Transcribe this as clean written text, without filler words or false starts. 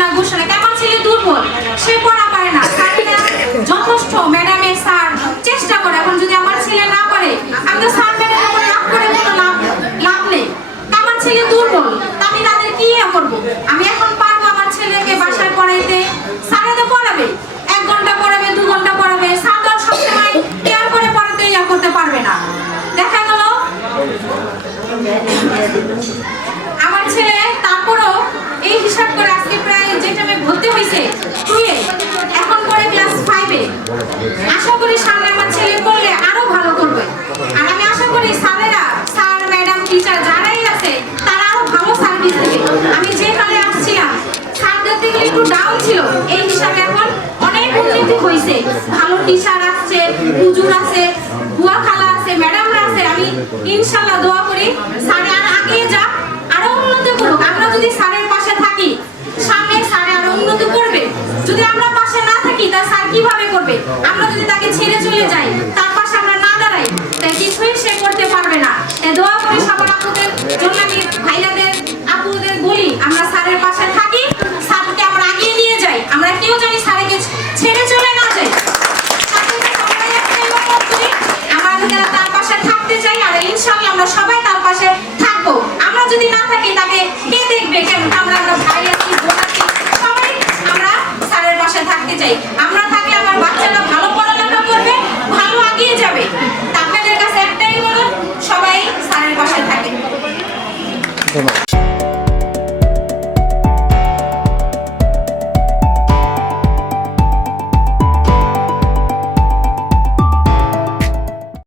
না ঘোষণা আমার ছেলে দুর্বল, সে পড়া পারে না, স্যারেরা যথেষ্ট ম্যাডামের স্যার চেষ্টা করে। এখন যদি আমার ছেলে না পারে, আমি তো স্যার ম্যাডামের উপর লাভ করে কোনো লাভ নেই। আমার ছেলে দুর্বল, আমি তাদের কি করবো? আমি এখন পারবো আমার ছেলেকে বাসায় পড়াইতে, স্যারে তো পড়াবে, 1 ঘন্টা পড়াবে, 2 ঘন্টা পড়াবে, স্যার তো সবসময় কেয়ার করে পড়াতে করতে পারবে না। দেখা গেল আমার ছেলে তারপরও এই হিসাব করে আজকে প্রায় যেটা আমি ভর্তি হয়েছে 2-এ, এখন পড়ে ক্লাস 5-এ। আশা করি সামনে আমার ছেলে পড়লে আরো ভালো করবে। আর আমি আশা করি স্যারেরা, স্যার ম্যাডাম টিচার যারাই আছে তারা আরো ভালো সার্ভিস দেবে। আমি যেখানে আসছিলাম স্যারদের থেকে একটু ডাউন ছিল, এই হিসাবে এখন অনেক উন্নতি হয়েছে। ভালো টিচার আসছে, হুজুর আছে, বুয়া খালা আছে, ম্যাডামরা আছে। আমি ইনশাআল্লাহ দোয়া করি স্যার আর আগে যাক, আরো উন্নতি করুক। আমরা যদি স্যারের পাশে থাকি, সামনে স্যার আরো উন্নতি করবে। যদি আমরা পাশে না থাকি, তা স্যার কিভাবে করবে? আমরা যদি তাকে ছেড়ে চলে যাই, তার পাশে আমরা না দাঁড়াই, তাই কিছুই সে করতে পারবে না। তাই দোয়া করি সবার আপুদের জন্য, আমি ভাইয়াদের আপুদের বলি আমরা স্যারের পাশে থাকি, স্যারকে আমরা আগিয়ে নিয়ে যাই। আমরা কেউ জানি স্যারকে ছেড়ে চলে না যাই, আমরা তার পাশে থাকতে চাই। আর ইনশাআল্লাহ আমরা সবাই তার পাশে থাকবো। আমরা যদি না থাকি, তাকে কে দেখবে? কেন আমরা ভাই আছি, বোন আছি, সবাই আমরা স্যারের পাশে থাকতে চাই।